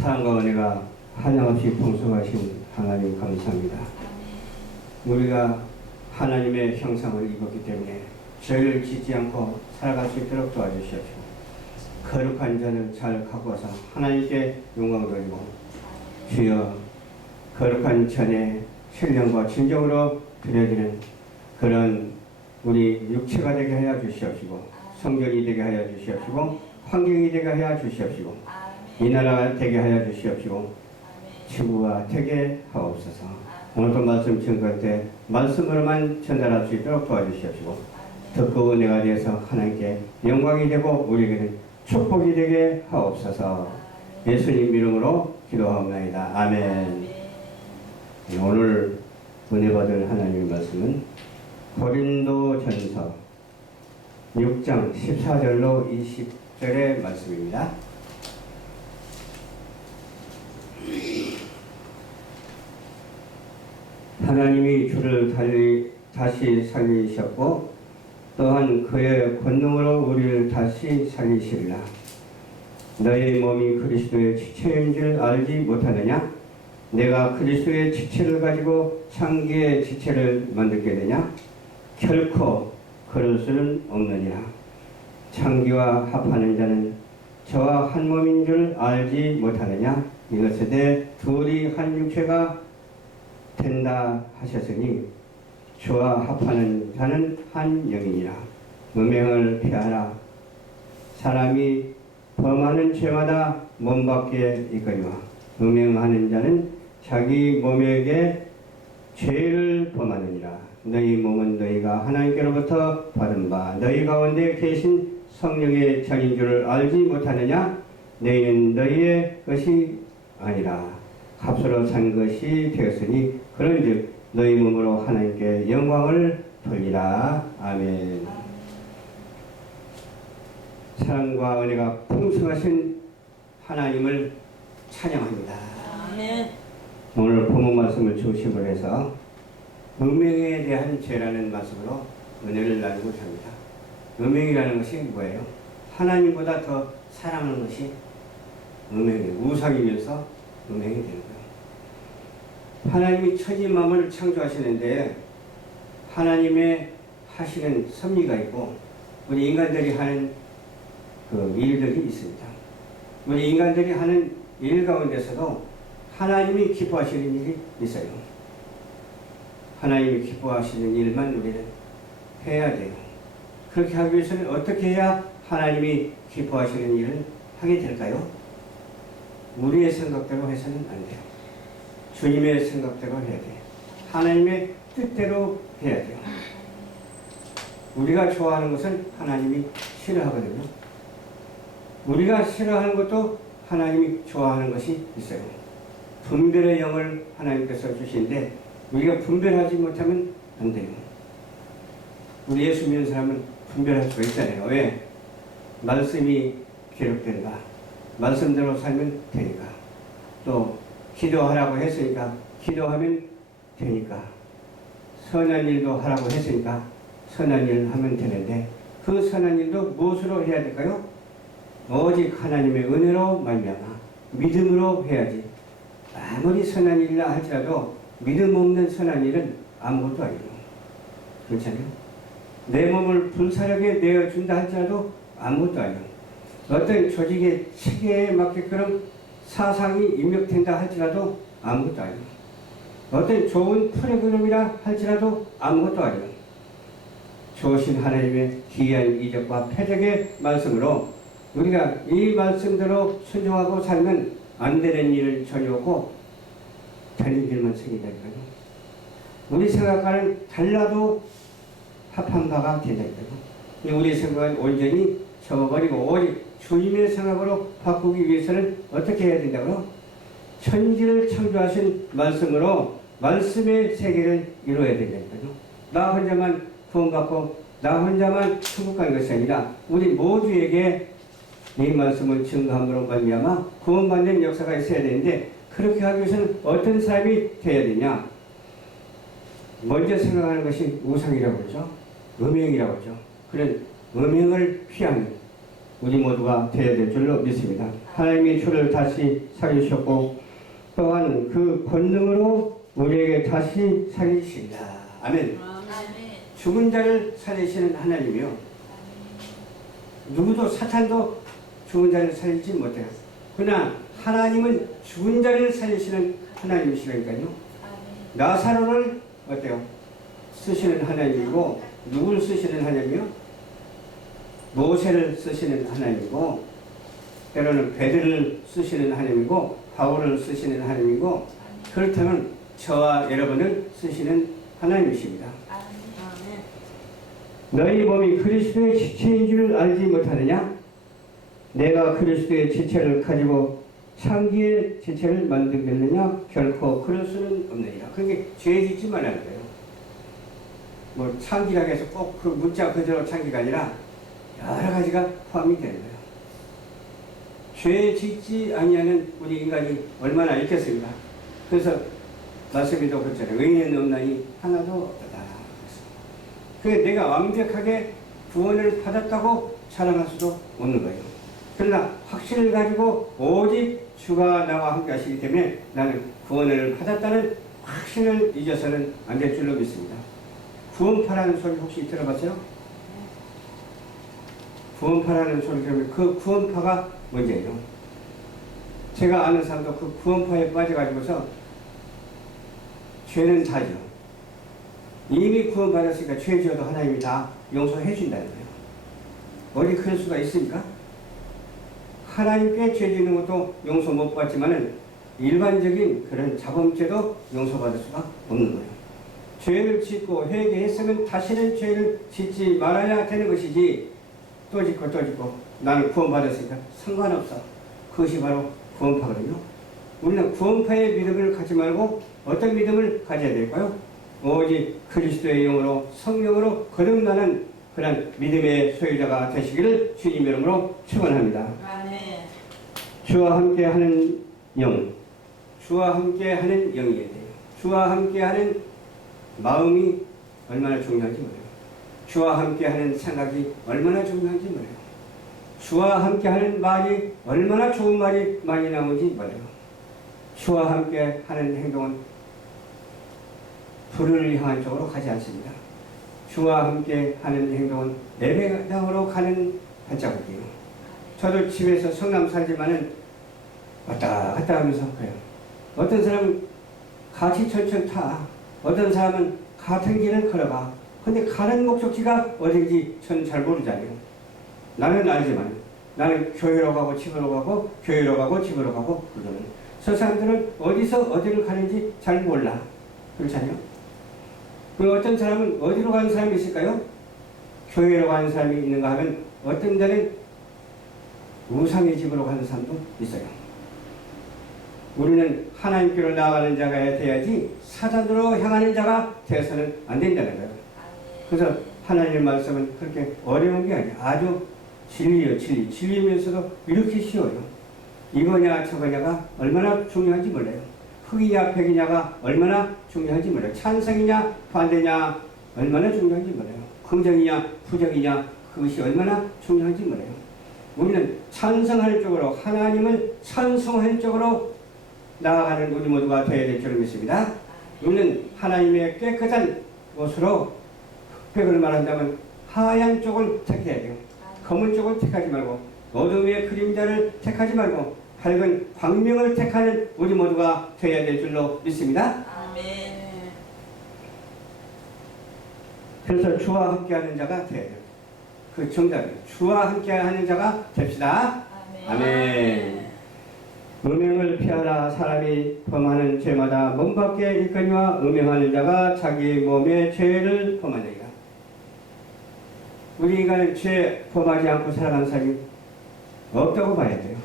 사랑과 은혜가 한량없이 풍성하신 하나님 감사합니다. 우리가 하나님의 형상을 입었기 때문에 죄를 짓지 않고 살아갈 수 있도록 도와주시옵시고 거룩한 자를 잘 갖고 와서 하나님께 영광 돌리고 주여 거룩한 전에 신령과 진정으로 드려지는 그런 우리 육체가 되게 하여 주시옵시고 성전이 되게 하여 주시옵시고 환경이 되게 하여 주시옵시고 이 나라가 되게 하여 주시옵시고 지구가 되게 하옵소서. 오늘도 말씀 증거할 때 말씀으로만 전달할 수 있도록 도와주시옵시고 듣고 은혜가 되어서 하나님께 영광이 되고 우리에게는 축복이 되게 하옵소서. 예수님 이름으로 기도하옵나이다. 아멘. 오늘 은혜 받을 하나님의 말씀은 고린도 전서 6장 14절로 20절의 말씀입니다. 하나님이 주를 달리, 다시 살리셨고 또한 그의 권능으로 우리를 다시 살리시리라. 너의 몸이 그리스도의 지체인 줄 알지 못하느냐? 내가 그리스도의 지체를 가지고 창기의 지체를 만들겠느냐? 결코 그럴 수는 없느니라. 창기와 합하는 자는 저와 한 몸인 줄 알지 못하느냐? 이것에 대해 둘이 한 육체가 된다 하셨으니 저와 합하는 자는 한 영이니라. 음행을 피하라. 사람이 범하는 죄마다 몸 밖에 있거니와 음행하는 자는 자기 몸에게 죄를 범하느니라. 너희 몸은 너희가 하나님께로부터 받은 바 너희 가운데 계신 성령의 전인 줄을 알지 못하느냐? 너희는 너희의 것이 아니라 값으로 산 것이 되었으니 그런즉 너희 몸으로 하나님께 영광을 돌리라. 아멘. 사랑과 은혜가 풍성하신 하나님을 찬양합니다. 아멘. 오늘 본문 말씀을 중심으로 해서 음행에 대한 죄라는 말씀으로 은혜를 나누고 합니다. 음행이라는 것이 뭐예요? 하나님보다 더 사랑하는 것이 음행이에요. 우상이면서 음행이 되는 거예요. 하나님이 천지 만물을 창조하시는데 하나님의 하시는 섭리가 있고 우리 인간들이 하는 그 일들이 있습니다. 우리 인간들이 하는 일 가운데서도 하나님이 기뻐하시는 일이 있어요. 하나님이 기뻐하시는 일만 우리는 해야 돼요. 그렇게 하기 위해서는 어떻게 해야 하나님이 기뻐하시는 일을 하게 될까요? 우리의 생각대로 해서는 안 돼요. 주님의 생각대로 해야 돼요. 하나님의 뜻대로 해야 돼요. 우리가 좋아하는 것은 하나님이 싫어하거든요. 우리가 싫어하는 것도 하나님이 좋아하는 것이 있어요. 분별의 영을 하나님께서 주시는데 우리가 분별하지 못하면 안 돼요. 우리 예수 믿는 사람은 분별할 수가 있잖아요. 왜? 말씀이 기록된다. 말씀대로 살면 되니까. 또 기도하라고 했으니까 기도하면 되니까. 선한 일도 하라고 했으니까 선한 일을 하면 되는데 그 선한 일도 무엇으로 해야 될까요? 오직 하나님의 은혜로 말미암아 믿음으로 해야지. 아무리 선한 일이라 할지라도 믿음 없는 선한 일은 아무것도 아니에요. 그렇잖아요. 내 몸을 불사력에 내어준다 할지라도 아무것도 아니에요. 어떤 조직의 체계에 맞게끔 사상이 입력된다 할지라도 아무것도 아니에요. 어떤 좋은 프로그램이라 할지라도 아무것도 아니에요. 좋으신 하나님의 기이한 이적과 패적의 말씀으로 우리가 이 말씀대로 순종하고 살면 안 되는 일을 전혀 없고 되는 일만 생긴다니까요. 우리 생각과는 달라도 합한 바가 된다니까요. 우리 생각은 온전히 접어버리고 오직 주님의 생각으로 바꾸기 위해서는 어떻게 해야 된다고요? 천지를 창조하신 말씀으로 말씀의 세계를 이루어야 된다니까요. 나 혼자만 구원받고 나 혼자만 천국 가는 것이 아니라 우리 모두에게 이 말씀을 증거함으로 말미암아 구원받는 역사가 있어야 되는데 그렇게 하기 위해서는 어떤 사람이 되어야 되냐? 먼저 생각하는 것이 우상이라고 그러죠. 음행이라고 그러죠. 그런 음행을 피하는 우리 모두가 되어야 될 줄로 믿습니다. 하나님이 주를 다시 살리셨고 또한 그 권능으로 우리에게 다시 살리신다. 아멘. 죽은 자를 살리시는 하나님이요. 누구도 사탄도 죽은 자를 살리지 못해요. 그러나 하나님은 죽은 자를 살리시는 하나님이시라니까요. 나사로를 어때요? 쓰시는 하나님이고 누구를 쓰시는 하나님이요? 모세를 쓰시는 하나님이고 때로는 베드를 쓰시는 하나님이고 바울을 쓰시는 하나님이고 그렇다면 저와 여러분을 쓰시는 하나님이십니다. 너희 몸이 그리스도의 지체인 줄 알지 못하느냐? 내가 그리스도의 지체를 가지고 창기의 지체를 만들겠느냐? 결코 그럴 수는 없느니라. 그게 죄 짓지 말라는 거예요. 뭐 창기라고 해서 꼭 그 문자 그대로 창기가 아니라 여러 가지가 포함이 되는 거예요. 죄 짓지 아니하는 우리 인간이 얼마나 있겠습니까? 그래서 말씀에도 그렇잖아요. 의인은 없나니 하나도 없다. 그 내가 완벽하게 구원을 받았다고 자랑할 수도 없는 거예요. 그러나 확신을 가지고 오직 주가 나와 함께 하시기 때문에 나는 구원을 받았다는 확신을 잊어서는 안 될 줄로 믿습니다. 구원파라는 소리 혹시 들어봤어요? 구원파라는 소리 들으면 그 구원파가 뭔지예요. 제가 아는 사람도 그 구원파에 빠져가지고서 죄는 다죠. 이미 구원받았으니까 죄 지어도 하나님이 다 용서해 준다는 거예요. 어디 그럴 수가 있습니까? 하나님께 죄 짓는 것도 용서 못 받지만은 일반적인 그런 자범죄도 용서받을 수가 없는 거예요. 죄를 짓고 회개했으면 다시는 죄를 짓지 말아야 되는 것이지 또 짓고 또 짓고 나는 구원받았으니까 상관없어. 그것이 바로 구원파거든요. 우리는 구원파의 믿음을 갖지 말고 어떤 믿음을 가져야 될까요? 오직 그리스도의 영으로 성령으로 거듭나는 그런 믿음의 소유자가 되시기를 주님 이름으로 축원합니다. 주와 함께하는 영, 주와 함께하는 영이어야 돼요. 주와 함께하는 마음이 얼마나 중요한지 몰라요. 주와 함께하는 생각이 얼마나 중요한지 몰라요. 주와 함께하는 말이 얼마나 좋은 말이 많이 나오는지 몰라요. 주와 함께하는 행동은 불을 향한 쪽으로 가지 않습니다. 주와 함께하는 행동은 내배당으로 가는 발자국이에요. 저도 집에서 성남 살지만은 왔다 갔다 하면서 그래요. 어떤 사람은 같이 철철 타. 어떤 사람은 같은 길을 걸어가. 근데 가는 목적지가 어딘지 저는 잘 모르잖아요. 나는 알지만 나는 교회로 가고 집으로 가고 교회로 가고 집으로 가고 그러는 저 사람들은 어디서 어디를 가는지 잘 몰라. 그렇잖아요. 그 어떤 사람은 어디로 가는 사람이 있을까요? 교회로 가는 사람이 있는가 하면 어떤 데는 우상의 집으로 가는 사람도 있어요. 우리는 하나님께로 나아가는 자가 돼야지 사단으로 향하는 자가 되어서는 안 된다는 거예요. 그래서 하나님의 말씀은 그렇게 어려운 게 아니에요. 아주 진리요, 진리. 진리면서도 이렇게 쉬워요. 이거냐 저거냐가 얼마나 중요한지 몰라요. 흑이냐 백이냐가 얼마나 중요한지 몰라요. 찬성이냐 반대냐 얼마나 중요한지 몰라요. 긍정이냐 부정이냐 그것이 얼마나 중요한지 몰라요. 우리는 찬성할 쪽으로 하나님을 찬송할 쪽으로 나아가는 우리 모두가 되어야 될줄 믿습니다. 우리는 하나님의 깨끗한 옷으로 흑백을 말한다면 하얀 쪽을 택해야 돼요. 검은 쪽을 택하지 말고 어둠의 그림자를 택하지 말고 밝은 광명을 택하는 우리 모두가 되어야 될 줄로 믿습니다. 그래서 주와 함께하는 자가 되어야 돼요. 그 정답이에요. 주와 함께하는 자가 됩시다. 아멘. 음행을 피하라 사람이 범하는 죄마다 몸 밖에 있거니와 음행하는 자가 자기 몸의 죄를 범하느니라. 우리 인간은 죄 범하지 않고 살아가는 사람이 없다고 봐야 돼요.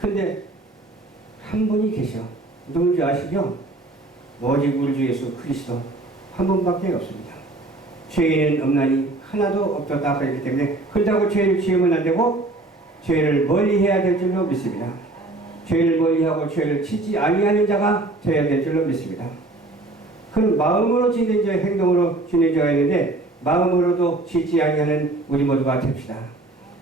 근데 한 분이 계셔. 누군지 아시죠? 오직 우리 주 예수 그리스도 한 분밖에 없습니다. 죄인은 없나니 하나도 없었다 그랬기 때문에 그렇다고 죄를 지으면 안 되고 죄를 멀리해야 될 줄로 믿습니다. 죄를 멀리하고 죄를 짓지 아니하는 자가 되어야 될 줄로 믿습니다. 그럼 마음으로 짓는 죄, 행동으로 짓는 죄가 있는데 마음으로도 짓지 아니하는 우리 모두가 됩시다.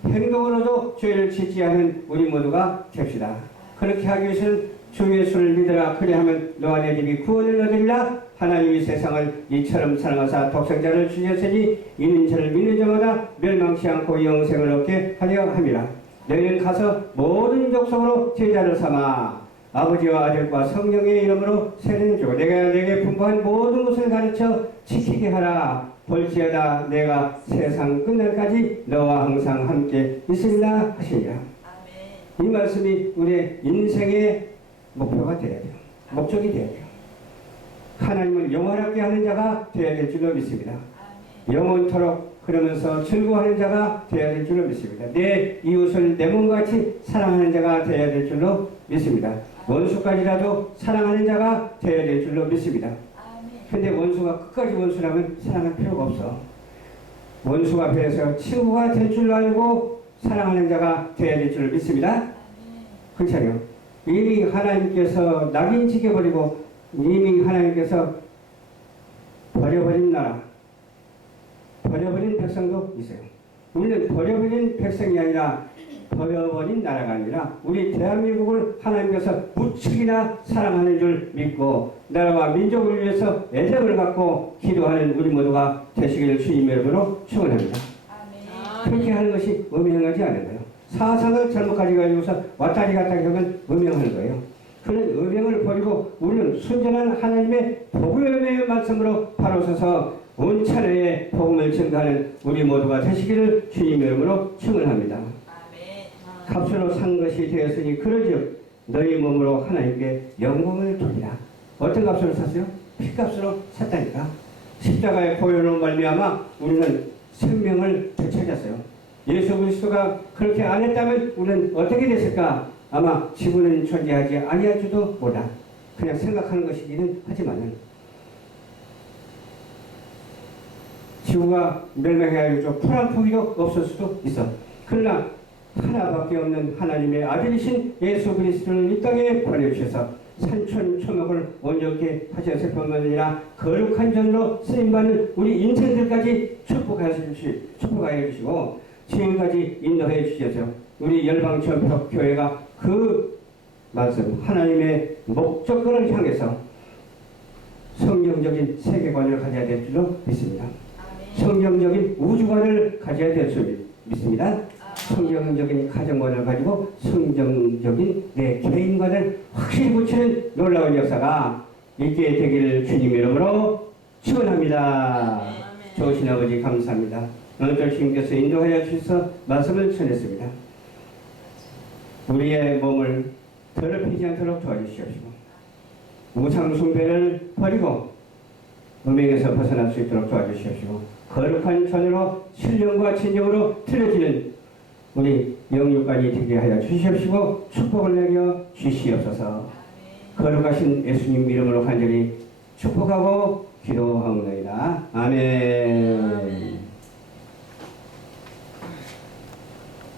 행동으로도 죄를 짓지 않은 우리 모두가 됩시다. 그렇게 하기 위해서는 주 예수를 믿으라 그리하면 너와 내 집이 구원을 얻으리라 하나님이 세상을 이처럼 사랑하사 독생자를 주셨으니 이는 저를 믿는 자마다 멸망치 않고 영생을 얻게 하려 함이라 너희는 가서 모든 족속으로 제자를 삼아 아버지와 아들과 성령의 이름으로 세례를 주고 내가 내게 분부한 모든 것을 가르쳐 지키게 하라 볼지어다 내가 세상 끝날까지 너와 항상 함께 있으리라 하시니라 이 말씀이 우리의 인생의 목표가 되어야 돼요. 목적이 되어야 돼요. 하나님을 영원하게 하는 자가 되어야 될 줄로 믿습니다. 영원토록 그러면서 즐거워하는 자가 되어야 될 줄로 믿습니다. 내 이웃을 내 몸과 같이 사랑하는 자가 되어야 될 줄로 믿습니다. 원수까지라도 사랑하는 자가 되어야 될 줄로 믿습니다. 근데 원수가 끝까지 원수라면 사랑할 필요가 없어. 원수가 변해서 친구가 될 줄 알고 사랑하는 자가 되어야 될 줄을 믿습니다. 그렇잖아요. 이미 하나님께서 낙인 지켜버리고 이미 하나님께서 버려버린 나라, 버려버린 백성도 있어요. 우리는 버려버린 백성이 아니라 버려버린 나라가 아니라 우리 대한민국을 하나님께서 무척이나 사랑하는 줄 믿고 나라와 민족을 위해서 애정을 갖고 기도하는 우리 모두가 되시기를 주님의 이름으로 축원합니다. 그렇게 하는 것이 음행하지 않은 거예요. 사상을 잘못 가져가지고서 왔다리 갔다리 하면 음행하는 거예요. 그런 음행을 버리고 우리는 순전한 하나님의 복음의 말씀으로 바로 서서 온 차례에 복음을 증가하는 우리 모두가 되시기를 주님의 이름으로 축원합니다. 값으로 산 것이 되었으니 그러즉 너희 몸으로 하나님께 영광을 돌리라. 어떤 값으로 샀어요? 피값으로 샀다니까. 십자가의 보혈로 말미암아 우리는 생명을 되찾았어요. 예수 그리스도가 그렇게 안 했다면 우리는 어떻게 됐을까? 아마 지구는 존재하지 아니할지도 몰라. 그냥 생각하는 것이기는 하지만은 지구가 멸망해야겠죠. 풀한 포기도 없을 수도 있어. 그러나 하나밖에 없는 하나님의 아들이신 예수 그리스도를 이 땅에 보내주셔서 산천 초목을 온전케 하셨을 뿐만 아니라 거룩한 전으로 쓰임받는 우리 인생들까지 축복하여 주시, 축복하여 주시고 지금까지 인도해 주셔서 우리 열방천표 교회가 그 말씀 하나님의 목적을 향해서 성경적인 세계관을 가져야 될 줄로 믿습니다. 성경적인 우주관을 가져야 될줄 믿습니다. 성경적인 가정관을 가지고 성경적인 내 개인관을 확실히 붙이는 놀라운 역사가 있게 되기를 주님 이름으로 축원합니다. 좋으신 아버지 감사합니다. 오늘 주님께서 인도하여 주셔서 말씀을 전했습니다. 우리의 몸을 더럽히지 않도록 도와주시옵시고 우상 숭배를 버리고 음행에서 벗어날 수 있도록 도와주시옵시고 거룩한 전으로 신령과 진정으로 틀어지는 우리 영육간이 되게 하여 주시옵시고 축복을 내려 주시옵소서 거룩하신 예수님 이름으로 간절히 축복하고 기도하옵나이다. 아멘.